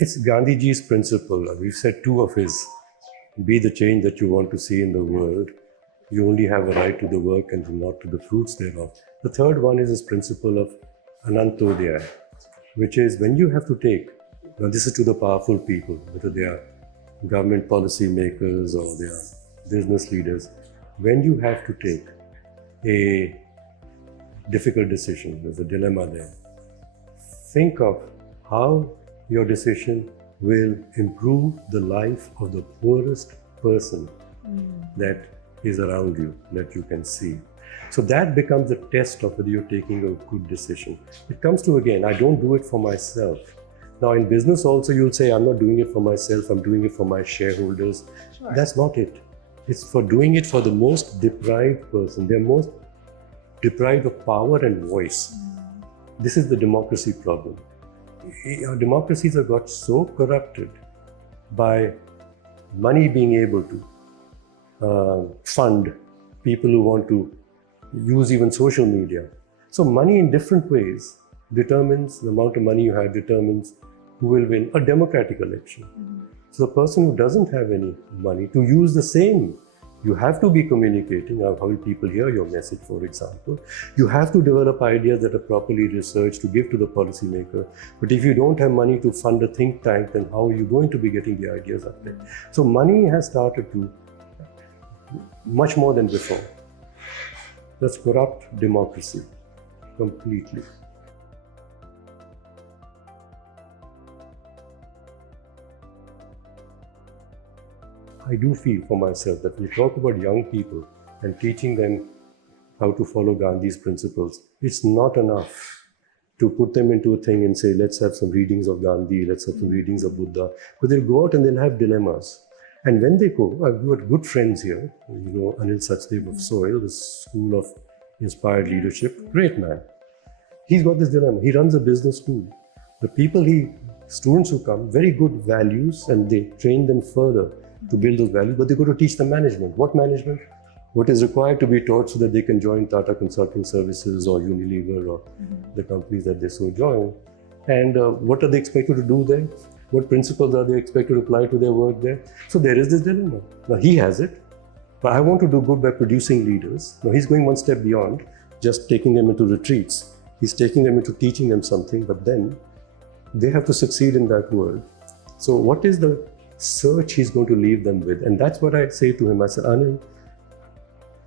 It's Gandhiji's principle. We've said two of his. Be the change that you want to see in the world. You only have a right to the work and not to the fruits thereof. The third one is his principle of Anantodaya, which is when you have to take, now this is to the powerful people, whether they are government policy makers or they are business leaders, when you have to take a difficult decision, there's a dilemma there, think of how your decision will improve the life of the poorest person that is around you, that you can see. So that becomes the test of whether you're taking a good decision. It comes to, again, I don't do it for myself. Now in business also you'll say, I'm not doing it for myself, I'm doing it for my shareholders. Sure. That's not it. It's for doing it for the most deprived person. They're most deprived of power and voice. This is the democracy problem. Our democracies have got so corrupted by money being able to fund people who want to use even social media. So money in different ways determines, the amount of money you have determines who will win a democratic election. So the person who doesn't have any money to use the same, you have to be communicating. How will people hear your message, for example? You have to develop ideas that are properly researched to give to the policymaker. But if you don't have money to fund a think tank, then how are you going to be getting the ideas up there? So money has started to, much more than before. Let's corrupt democracy completely. I do feel for myself that when we talk about young people and teaching them how to follow Gandhi's principles, it's not enough to put them into a thing and say, let's have some readings of Gandhi, let's have some readings of Buddha. But they'll go out and they'll have dilemmas. And when they go, I've got good friends here, you know, Anil Sachdev of Soil, the School of Inspired Leadership, great man. He's got this dilemma. He runs a business school. The people students who come, very good values, and they train them further to build those values, but they go to teach them management. What management? What is required to be taught so that they can join Tata Consulting Services or Unilever or the companies that they so join. And what are they expected to do there? What principles are they expected to apply to their work there? So there is this dilemma. Now he has it, but I want to do good by producing leaders. Now he's going one step beyond just taking them into retreats. He's taking them into teaching them something, but then they have to succeed in that world. So what is the search he's going to leave them with? And that's what I say to him. I said, Anil,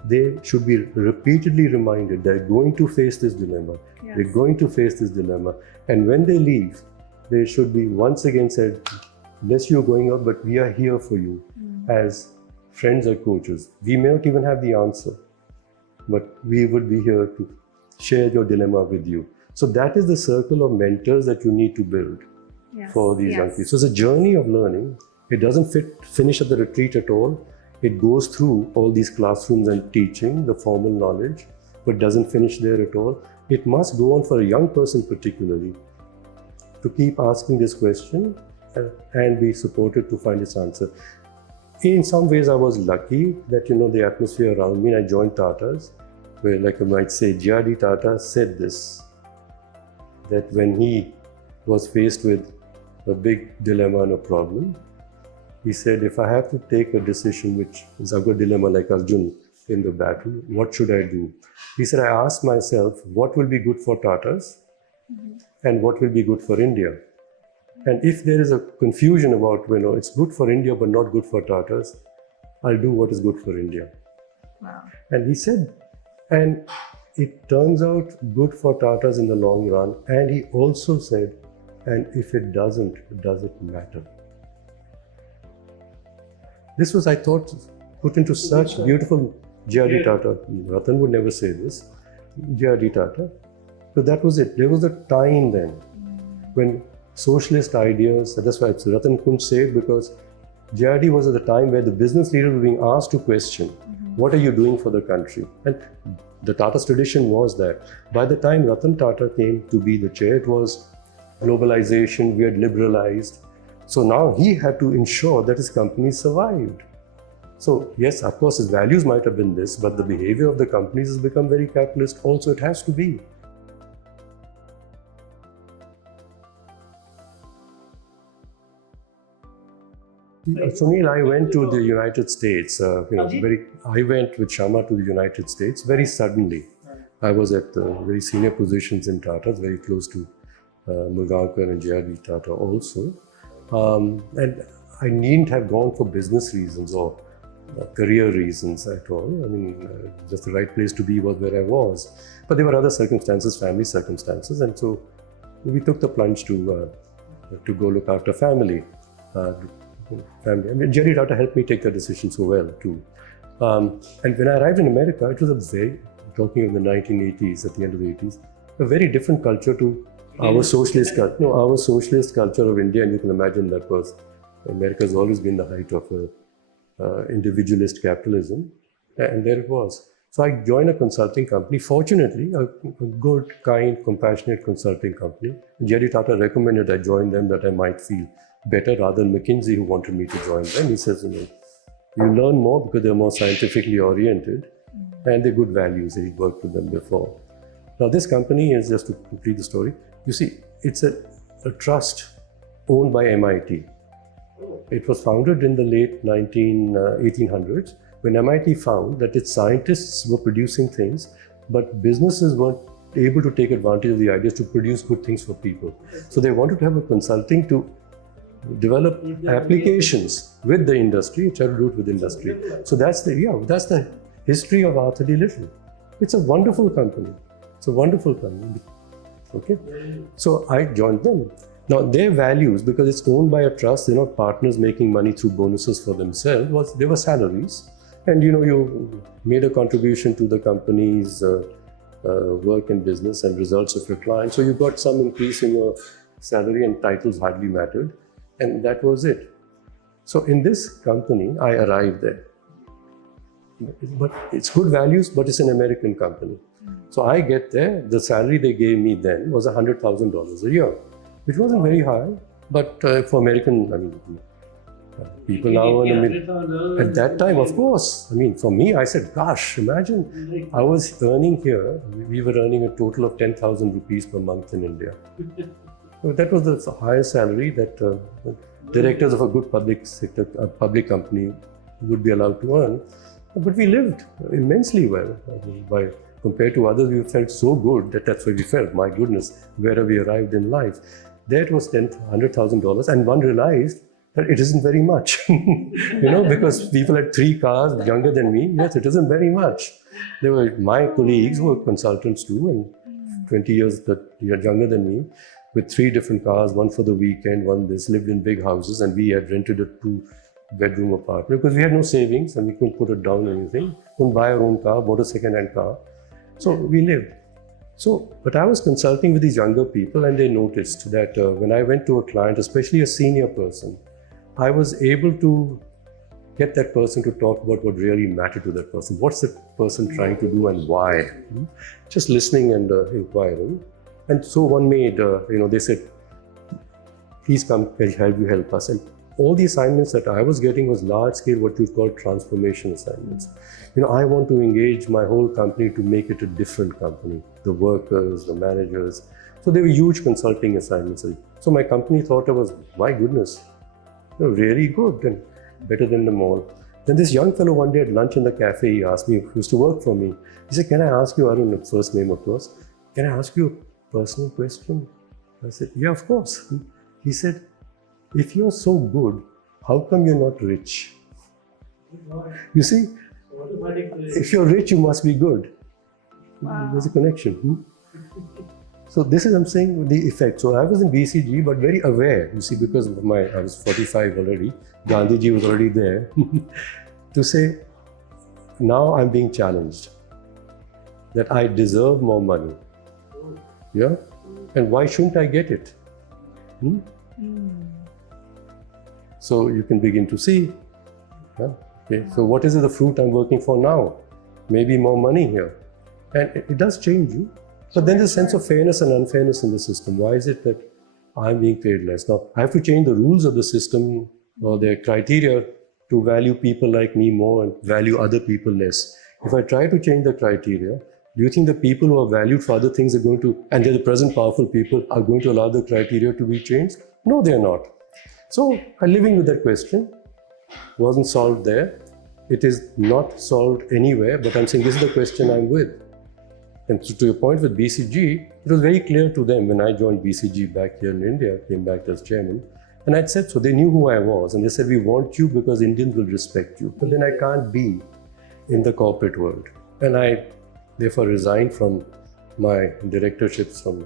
they should be repeatedly reminded they're going to face this dilemma. Yes. They're going to face this dilemma. And when they leave, they should be once again said, bless you going out, but we are here for you as friends or coaches. We may not even have the answer, but we would be here to share your dilemma with you. So that is the circle of mentors that you need to build for these young people. So it's a journey of learning. It doesn't finish at the retreat at all. It goes through all these classrooms and teaching, the formal knowledge, but doesn't finish there at all. It must go on for a young person particularly to keep asking this question and be supported to find its answer. In some ways, I was lucky that, you know, the atmosphere around me, and I joined Tata's, where, like I might say, J.R.D. Tata said this, that when he was faced with a big dilemma and a problem, he said, if I have to take a decision which is a good dilemma like Arjun in the battle, what should I do? He said, I asked myself, what will be good for Tatas and what will be good for India? And if there is a confusion about, you know, it's good for India but not good for Tatas, I'll do what is good for India. Wow. And he said, and it turns out good for Tatas in the long run. And he also said, and if it doesn't, does it matter? This was, I thought, put into such beautiful J.R.D. Tata. Ratan would never say this. J.R.D. Tata. So that was it. There was a time then when socialist ideas, and that's why Ratan couldn't say it, because J.R.D. was at the time where the business leaders were being asked to question, what are you doing for the country? And the Tata's tradition was that by the time Ratan Tata came to be the chair, it was globalization, we had liberalized. So now he had to ensure that his company survived. So yes, of course, his values might have been this, but the behavior of the companies has become very capitalist also. It has to be. Sunil, I went to the United States. I went with Shama to the United States very suddenly. I was at very senior positions in Tata, very close to Murgaonkar and J.R.D. Tata also. And I needn't have gone for business reasons or career reasons at all. I mean, just the right place to be was where I was. But there were other circumstances, family circumstances, and so we took the plunge to go look after family. I mean, Jerry Tata helped me take that decision so well too. And when I arrived in America, it was talking of the 1980s, at the end of the 80s, a very different culture to our socialist culture. No, our socialist culture of India, and you can imagine that was, America has always been the height of individualist capitalism, and there it was. So I joined a consulting company, fortunately, a good, kind, compassionate consulting company. Jerry Tata recommended I join them that I might feel better rather than McKinsey, who wanted me to join them. He says, you learn more because they're more scientifically oriented and they're good values. He worked with them before. Now this company is, just to complete the story, you see, it's a trust owned by MIT. It was founded in the late 1800s when MIT found that its scientists were producing things, but businesses weren't able to take advantage of the ideas to produce good things for people. So they wanted to have a consulting to develop applications with the industry, try to do it with industry. So that's the history of Arthur D. Little. It's a wonderful company. It's a wonderful company. Okay, so I joined them. Now their values, because it's owned by a trust, they're not partners making money through bonuses for themselves. They were salaries, and you made a contribution to the company's work and business and results of your clients. So you got some increase in your salary, and titles hardly mattered. And that was it. So in this company, I arrived there. But it's good values, but it's an American company. So I get there, the salary they gave me then was $100,000 a year, which wasn't very high, but for American, people now earn at that time, of course. I mean, for me, I said, gosh, imagine I was earning here, we were earning a total of 10,000 rupees per month in India. So that was the highest salary that directors of a good public sector, public company would be allowed to earn. But we lived immensely well. Compared to others, we felt so good that's why we felt, my goodness, where have we arrived in life? There it was $100,000, and one realized that it isn't very much. Because people had 3 cars younger than me. Yes, it isn't very much. They were my colleagues who were consultants too, and 20 years younger than me, with 3 different cars, one for the weekend, one this, lived in big houses, and we had rented a 2-bedroom apartment because we had no savings and we couldn't put it down or anything. Couldn't buy our own car, bought a second-hand car. So we lived. But I was consulting with these younger people, and they noticed that when I went to a client, especially a senior person, I was able to get that person to talk about what really mattered to that person. What's the person trying to do and why? Just listening and inquiring. And so one made, they said, please come, help us. And all the assignments that I was getting was large scale, what you call transformation assignments. I want to engage my whole company to make it a different company, the workers, the managers. So they were huge consulting assignments. So my company thought I was, my goodness, really good and better than them all. Then this young fellow one day at lunch in the cafe, he asked me, who used to work for me. He said, can I ask you, Arun, first name of course, can I ask you a personal question? I said, yeah, of course. He said, if you're so good, how come you're not rich? You see, if you're rich, you must be good. Wow. There's a connection. So this is, I'm saying, the effect. So I was in BCG, but very aware, you see, because of I was 45 already, Gandhiji was already there, to say, now I'm being challenged, that I deserve more money. Yeah? And why shouldn't I get it? So you can begin to see. Yeah? Okay. So what is the fruit I'm working for now? Maybe more money here. And it does change you. But then there's a sense of fairness and unfairness in the system. Why is it that I'm being paid less? Now, I have to change the rules of the system or the criteria to value people like me more and value other people less. If I try to change the criteria, do you think the people who are valued for other things are going to, and they're the present powerful people, are going to allow the criteria to be changed? No, they're not. So I'm living with that question. wasn't solved there. It is not solved anywhere, but I'm saying this is the question I'm with. And to your point with BCG, it was very clear to them when I joined BCG back here in India, came back as chairman, and I'd said so. They knew who I was, and they said, we want you because Indians will respect you. But then I can't be in the corporate world. And I therefore resigned from my directorships from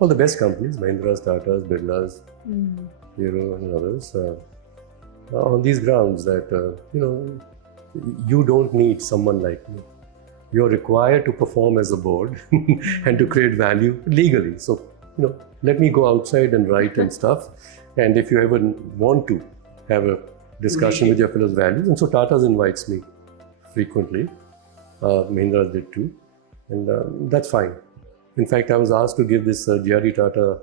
all the best companies, Mahindras, Tatas, Birlas, Hero and others, on these grounds that, you don't need someone like me. You're required to perform as a board and to create value legally. So, let me go outside and write and stuff. And if you ever want to have a discussion with your fellows' values, and so Tata's invites me frequently. Mahindra did too. And that's fine. In fact, I was asked to give this G.R.D. Tata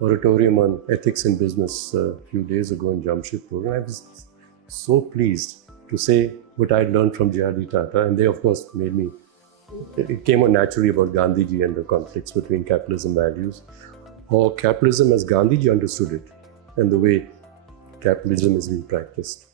oratorium on ethics in business a few days ago in Jamshedpur. And I was so pleased to say what I'd learned from G.R.D. Tata. And they, of course, made me, it came on naturally about Gandhiji and the conflicts between capitalism values, or capitalism as Gandhiji understood it, and the way capitalism is being practiced.